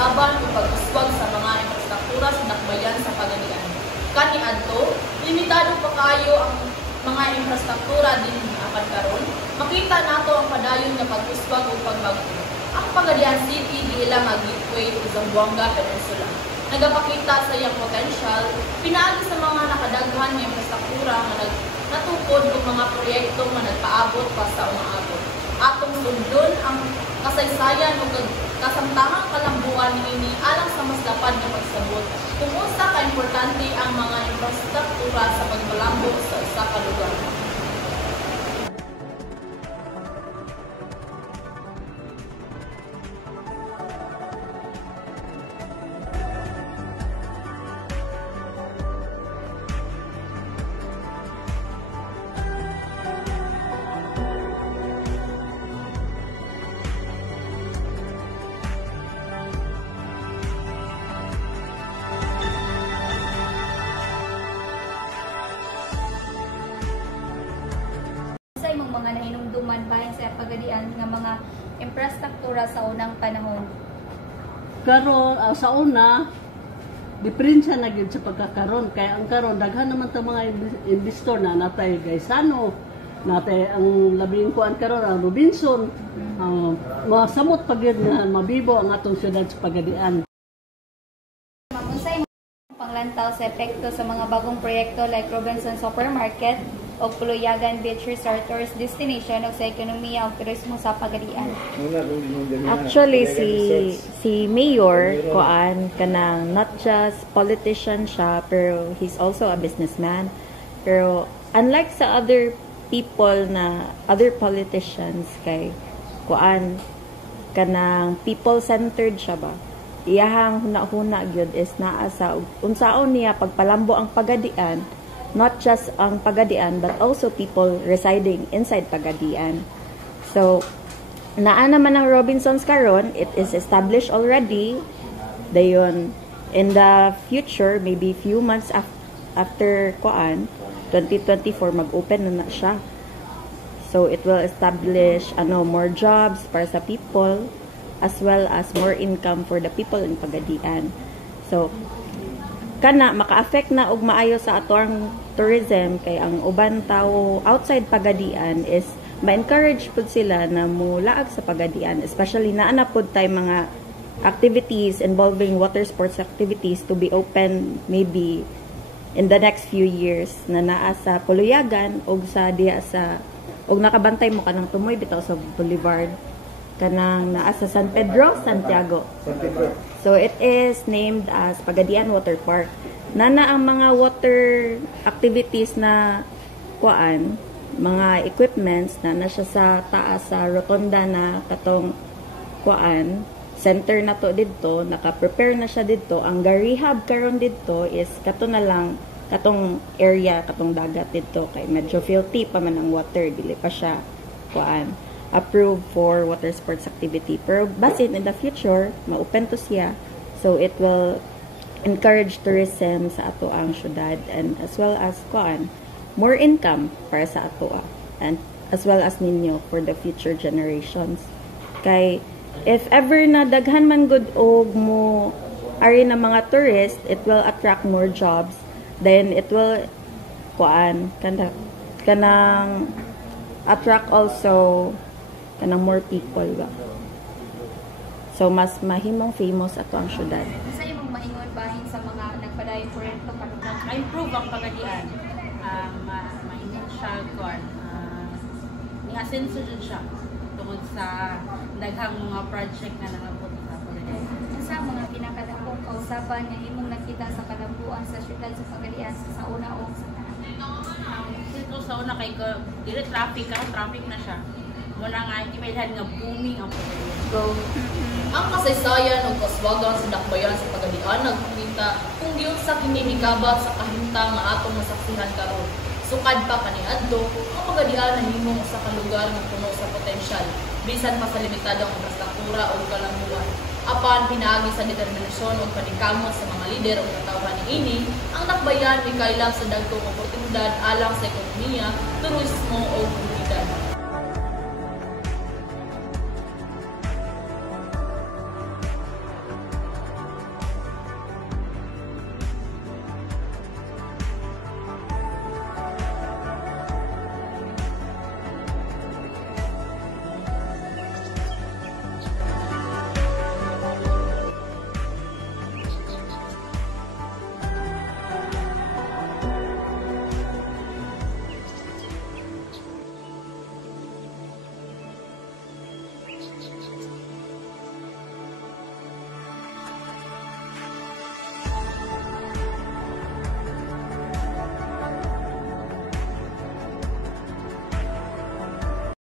kausaban o pag-uswag sa mga infrastruktura sa dakbayan sa Pagadian. Kaniadto, limitado pa kayo ang mga infrastruktura din apan karon. Makita nato ang padayon nga pag-uswag o pagbago. Ang Pagadian City giila nga gateway sa Zamboanga Peninsula. Nagapakita sa iyang potential, pinaagi sa mga nakadaghan nga infrastruktura nga natukod og mga proyekto nga nagpaabot pa sa umaabot. Atong sundon ang kasaysayan o kasamtangang kalambuan niini alang sa mas lapad nga pagsabot kung unsa ka importante ang mga infrastruktura sa pagpalambo sa usa ka lugar. Mga nahinumduman bahin sa Pagadian nga mga infrastruktura sa unang panahon. Karon sa una diferensya na gyud sa pagkakaron kay ang karon daghan naman ta mga investor na natay Gaisano, natay ang labing kuan karon ang Robinson, masamot pa gyud nga mabibo ang atong syudad sa Pagadian. Unsay panglantaw sa epekto sa mga bagong proyekto like Robinson Supermarket o Puluyagan Beach Resort Tourist Destination o sa ekonomiya o turismo sa Pagadian? Actually, si Mayor Koan kanang not just politician siya, pero he's also a businessman. Pero unlike sa other people na other politicians kay Koan kanang people-centered siya ba? Iyahang huna-huna gyud is naa sa unsaon niya pagpalambo ang Pagadian. Not just ang Pagadian, but also people residing inside Pagadian. So, naa naman ang Robinsons karon, it is established already. Dayon, in the future, maybe few months after Koan, 2024, mag-open na siya. So, it will establish more jobs para sa people, as well as more income for the people in Pagadian. So, kana maka-affect na og maayo sa atong tourism kay ang uban tawo outside Pagadian is ma-encourage pud sila na mulaag sa Pagadian, especially naa na pud tay mga activities involving water sports activities to be open maybe in the next few years na naa sa Puluyagan og sa diya sa og nakabantay mo kanang tumoy bitaw sa Boulevard kanang naa sa San Pedro, Santiago. So it is named as Pagadian Water Park. Nana ang mga water activities na kuan, mga equipments na siya sa taas sa rotonda na katong kuan, center na to didto, naka-prepare na siya didto. Ang ga-rehab karon didto is kato na lang katong area, katong dagat didto kay medyo filthy pa man ang water, dili pa siya kuan approved for water sports activity. Pero basin in the future, ma-open to siya. So it will encourage tourism sa ato ang syudad and as well as kuan, more income para sa ato and as well as ninyo for the future generations. Kay if ever na daghan man gud og mo ari na mga tourist, it will attract more jobs. Then it will kuan kanang attract also kanang more people ba. So mas mahimong famous ato ang syudad. Sa imong maingon bahin sa mga nagpadayon proyekto karon Ma-improve ang Pagadian. Maingon siya kuan. Ni-asenso jud siya tungod sa daghang mga project nga nangabot sa Pagadian. Sa mga pinakadakong kausaban nga imong nakita sa kalambuan sa syudad sa Pagadian sa una o sa tanan? Dito sa una kay dili traffic na siya. Wala nga ikibilhan nga booming ang Pagadian. So, ang kasaysayan o kaswagan sa dakbayan sa Pagadian nagpakita kung giyon sa kinihikabat sa kahimtang nga atong nasaksihan karon. Sukad pa kaniadto, ang Pagadian nahimong sa kalugar nga puno sa potensyal, bisan pa sa limitadong infrastruktura o kalambuan. Apan pinaagi sa determinasyon o paningkamot sa mga lider o katawhan niini, ang dakbayan may kailang sa dagkong oportunidad alang sa ekonomiya, turismo o komunidad.